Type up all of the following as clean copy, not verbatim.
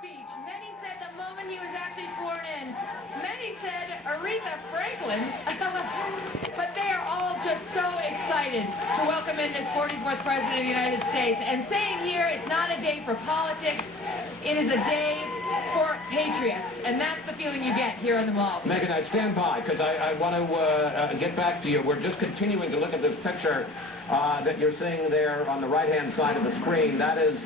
speech. Many said the moment he was actually sworn in. Many said Aretha Franklin. But they are all just so excited to welcome in this 44th President of the United States. And saying here, it's not a day for politics. It is a day for patriots. And that's the feeling you get here on the Mall. Megan, I'd stand by, because I want to get back to you. We're just continuing to look at this picture that you're seeing there on the right-hand side of the screen. That is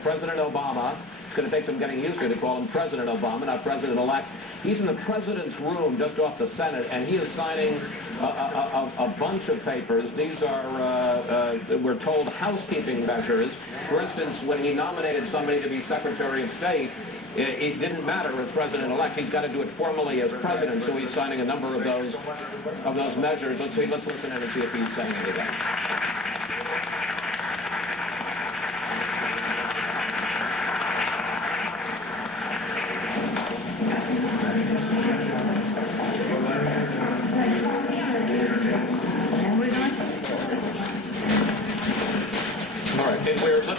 President Obama. It's going to take some getting used to call him President Obama, not President-elect. He's in the President's room just off the Senate, and he is signing a bunch of papers. These are, we're told, housekeeping measures. For instance, when he nominated somebody to be Secretary of State, it didn't matter as President-elect. He's got to do it formally as President, so he's signing a number of those measures. Let's listen in and see if he's saying anything.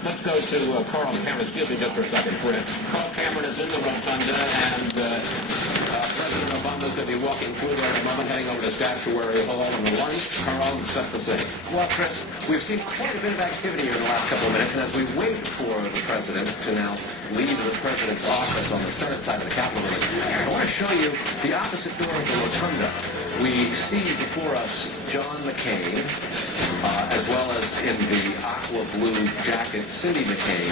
Let's go to Carl Cameron. Excuse me just for a second, Fred. Carl Cameron is in the rotunda, and President Obama is going to be walking through there in a moment, heading over to Statuary Hall and the lunch. Carl, set the scene. Well, Chris, we've seen quite a bit of activity here in the last couple of minutes, and as we wait for the President to now leave the President's office on the Senate side of the Capitol building, I want to show you the opposite door of the rotunda. We see before us John McCain, as well as in the aqua blue jacket, Cindy McCain.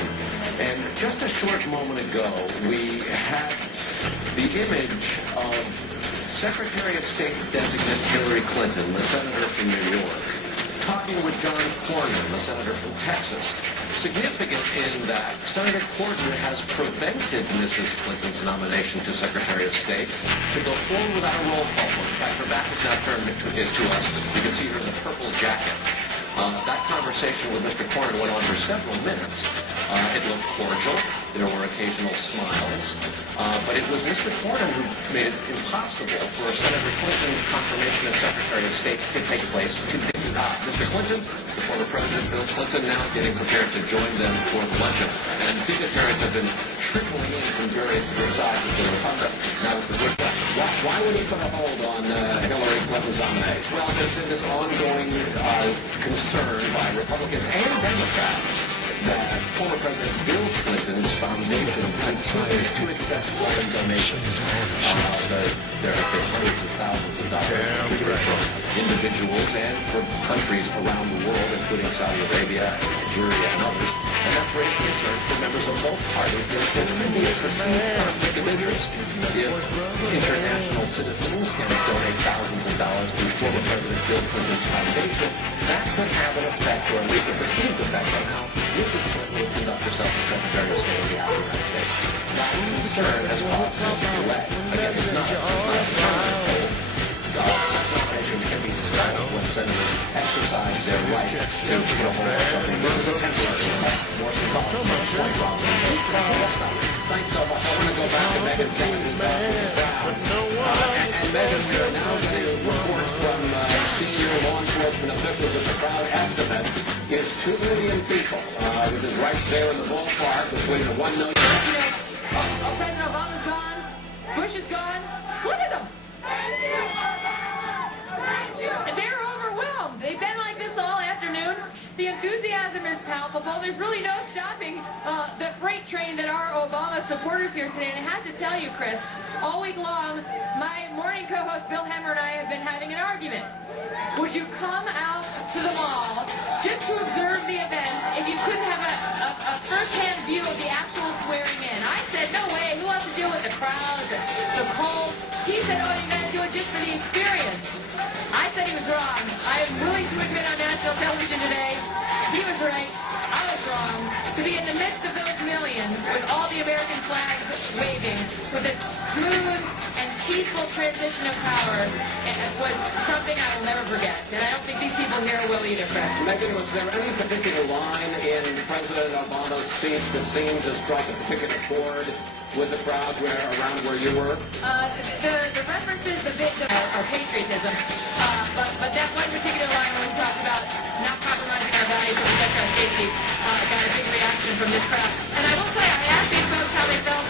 And just a short moment ago, we had the image of Secretary of State designate Hillary Clinton, the senator from New York, talking with John Cornyn, the senator from Texas. Significant in that Senator Cornyn has prevented Mrs. Clinton's nomination to Secretary of State to go forward without a roll call vote. In fact, her back is now turned to us. You can see her in the purple jacket. That conversation with Mr. Cornyn went on for several minutes. It looked cordial. There were occasional smiles. But it was Mr. Cornyn who made it impossible for Senator Clinton's confirmation as Secretary of State to take place. Mr. Clinton, the former President Bill Clinton, now getting prepared to join them for the luncheon. And dignitaries have been trickling in from various sides of the rotunda. Now it's the Bush. Why would he put a hold on Hillary Clinton's nomination? Well, there's been this ongoing concern by Republicans and Democrats that former President Bill Clinton's foundation continues to accept foreign donations. There have been hundreds of thousands of dollars from individuals and from countries around the world, including Saudi Arabia, Nigeria, and others. And that's raised concern for members of both parties. There can be a perceived conflict of interest if international citizens can donate thousands of dollars to former President Bill Clinton's foundation. That could have an effect, or at least a perceived effect, on how Mrs. Clinton would conduct herself as Secretary of State of the United States. That concern has caused this delay. Again, it's not a permanent goal. Nominations can be suspended when senators exercise their right to put a hold on something. There was a temporary more symbolic Thanks so much. I want to go back to Megan Kennedy's crowd. And Megan, we are now getting reports from senior law enforcement officials that the crowd estimate is 2 million people, which is right there in the ballpark between the 1 million. President Obama's gone. Bush is gone. Look at them. They're overwhelmed. They've been like this all afternoon. The enthusiasm is palpable. There's really no stopping the freight train that are Obama supporters here today. And I have to tell you, Chris, all week long, my morning co-host Bill Hemmer and I have been having an argument. Would you come out to the mall just to observe the event if you couldn't have a first-hand view of the actual swearing in? I said, no way. Who wants to deal with the crowd, the cold? He said, oh, you got to do it just for the experience. I said he was wrong. I am willing to admit on national television today, he was right. I was wrong. To be in the midst of those millions with all the American flags waving with a smooth and peaceful transition of power was something I will never forget. And I don't think these people here will either, Chris. Megan, was there any particular line in President Obama's speech that seemed to strike a particular chord with the crowd around where you were? The references are patriotism, but that one particular line when we talked about not compromising our values to protect our safety got a big reaction from this crowd. And I will say, I asked these folks how they felt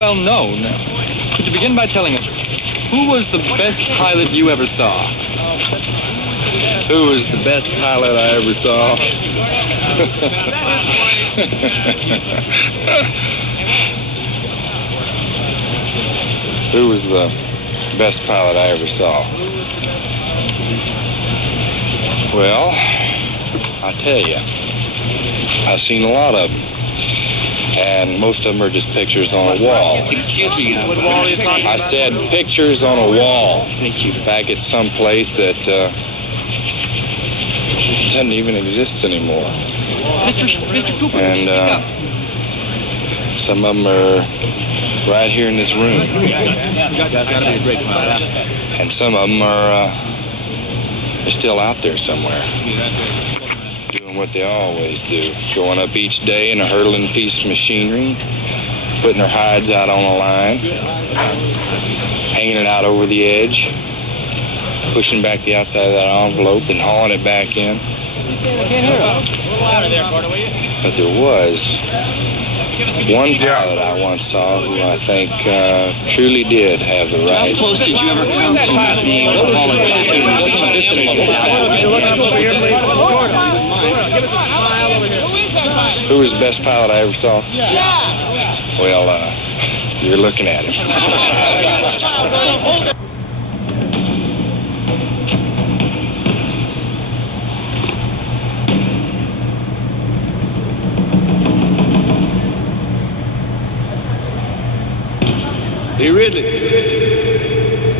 Well known. Could you begin by telling us, who was the best pilot you ever saw? Who was the best pilot I ever saw? Who was the best pilot I ever saw? Well, I'll tell you, I've seen a lot of them. And most of them are just pictures on a wall. Excuse me, what wall are you talking about? I said pictures on a wall. Thank you. Back at some place that doesn't even exist anymore. Mr. Cooper, And speak up. some of them are right here in this room. You guys gotta be a great pilot. And some of them are they're still out there somewhere. Doing what they always do. Going up each day in a hurtling piece of machinery, putting their hides out on a line, hanging it out over the edge, pushing back the outside of that envelope and hauling it back in. But there was one pilot I once saw who I think truly did have the right. How close did you ever come to not being able to haul it back? Just a moment. Who was the best pilot I ever saw? Well, you're looking at him. Hey, Ridley.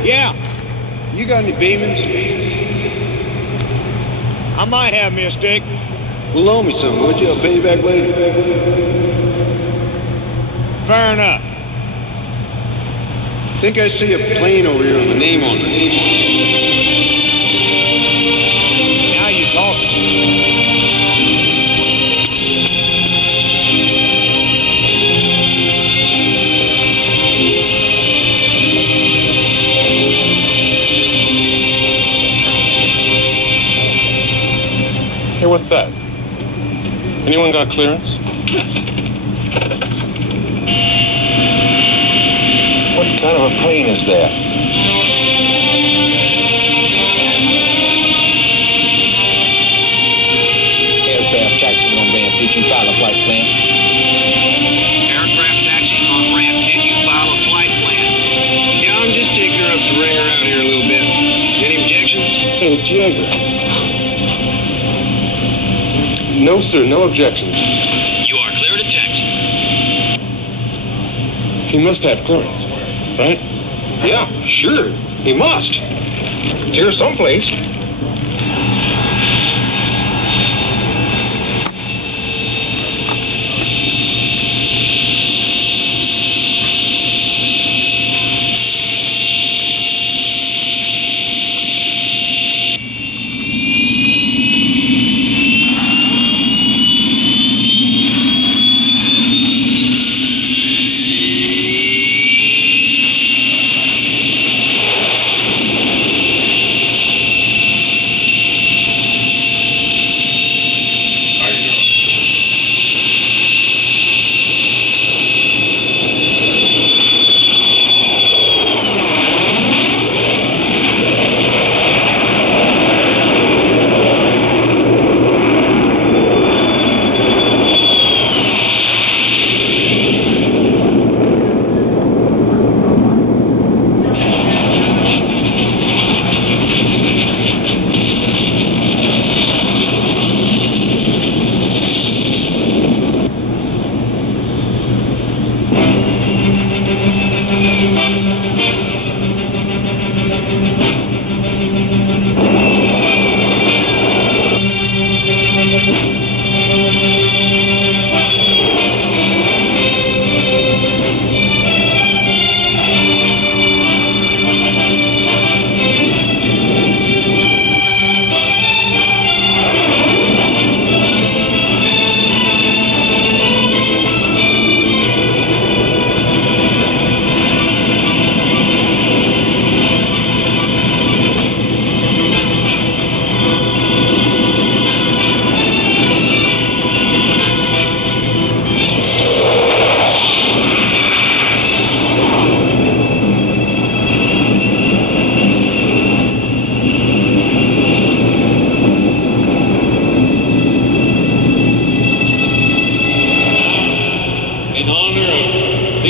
Yeah. You got any beamings? I might have, mister. Well, loan me some, would you? I'll pay you back later. Fair enough. Think I see a plane over here with a name on it. Now you're talking. Hey, what's that? Anyone got clearance? What kind of a plane is that? Aircraft taxi on ramp. Did you file a flight plan? Aircraft taxi on ramp. Did you file a flight plan? Yeah, I'm just taking her up to ring around here a little bit. Any objections? Hey, it's Jaeger. No, sir, no objections. You are clear to taxi. He must have clearance, right? Yeah, sure. He must. It's here someplace.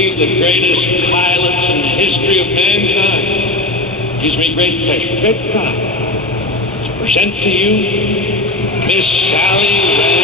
three of the greatest pilots in the history of mankind. It gives me great pleasure, great pride to present to you Miss Sally Rand.